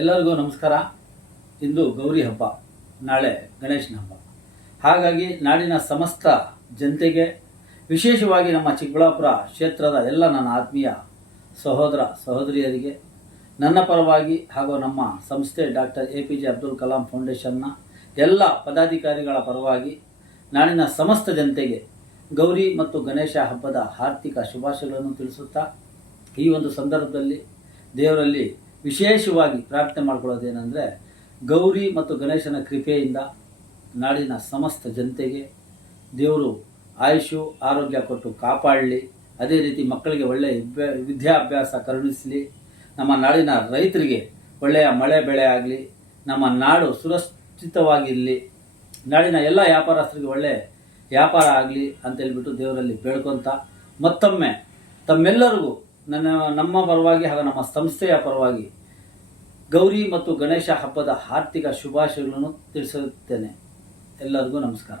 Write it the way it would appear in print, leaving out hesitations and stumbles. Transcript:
ಎಲ್ಲರಿಗೂ ನಮಸ್ಕಾರ. ಇಂದು ಗೌರಿ ಹಬ್ಬ, ನಾಳೆ ಗಣೇಶನ ಹಬ್ಬ. ಹಾಗಾಗಿ ನಾಡಿನ ಸಮಸ್ತ ಜನತೆಗೆ, ವಿಶೇಷವಾಗಿ ನಮ್ಮ ಚಿಕ್ಕಬಳ್ಳಾಪುರ ಕ್ಷೇತ್ರದ ಎಲ್ಲ ನನ್ನ ಆತ್ಮೀಯ ಸಹೋದರ ಸಹೋದರಿಯರಿಗೆ ನನ್ನ ಪರವಾಗಿ ಹಾಗೂ ನಮ್ಮ ಸಂಸ್ಥೆ ಡಾಕ್ಟರ್ APJ ಅಬ್ದುಲ್ ಕಲಾಂ ಫೌಂಡೇಶನ್ನ ಎಲ್ಲ ಪದಾಧಿಕಾರಿಗಳ ಪರವಾಗಿ ನಾಡಿನ ಸಮಸ್ತ ಜನತೆಗೆ ಗೌರಿ ಮತ್ತು ಗಣೇಶ ಹಬ್ಬದ ಆರ್ಥಿಕ ಶುಭಾಶಯಗಳನ್ನು ತಿಳಿಸುತ್ತಾ, ಈ ಒಂದು ಸಂದರ್ಭದಲ್ಲಿ ದೇವರಲ್ಲಿ ವಿಶೇಷವಾಗಿ ಪ್ರಾರ್ಥನೆ ಮಾಡಿಕೊಳ್ಳೋದೇನೆಂದರೆ, ಗೌರಿ ಮತ್ತು ಗಣೇಶನ ಕೃಪೆಯಿಂದ ನಾಡಿನ ಸಮಸ್ತ ಜನತೆಗೆ ದೇವರು ಆಯುಷು ಆರೋಗ್ಯ ಕೊಟ್ಟು ಕಾಪಾಡಲಿ. ಅದೇ ರೀತಿ ಮಕ್ಕಳಿಗೆ ಒಳ್ಳೆಯ ವಿದ್ಯಾಭ್ಯಾಸ ಕರುಣಿಸಲಿ. ನಮ್ಮ ನಾಡಿನ ರೈತರಿಗೆ ಒಳ್ಳೆಯ ಮಳೆ ಬೆಳೆ ಆಗಲಿ. ನಮ್ಮ ನಾಡು ಸುರಕ್ಷಿತವಾಗಿರಲಿ. ನಾಡಿನ ಎಲ್ಲ ವ್ಯಾಪಾರಸ್ಥರಿಗೆ ಒಳ್ಳೆಯ ವ್ಯಾಪಾರ ಆಗಲಿ ಅಂತೇಳ್ಬಿಟ್ಟು ದೇವರಲ್ಲಿ ಬೇಡ್ಕೊತ, ಮತ್ತೊಮ್ಮೆ ತಮ್ಮೆಲ್ಲರಿಗೂ ನಮ್ಮ ಪರವಾಗಿ ಹಾಗೂ ನಮ್ಮ ಸಂಸ್ಥೆಯ ಪರವಾಗಿ ಗೌರಿ ಮತ್ತು ಗಣೇಶ ಹಬ್ಬದ ಆರ್ಥಿಕ ಶುಭಾಶಯಗಳನ್ನು ತಿಳಿಸುತ್ತೇನೆ. ಎಲ್ಲರಿಗೂ ನಮಸ್ಕಾರ.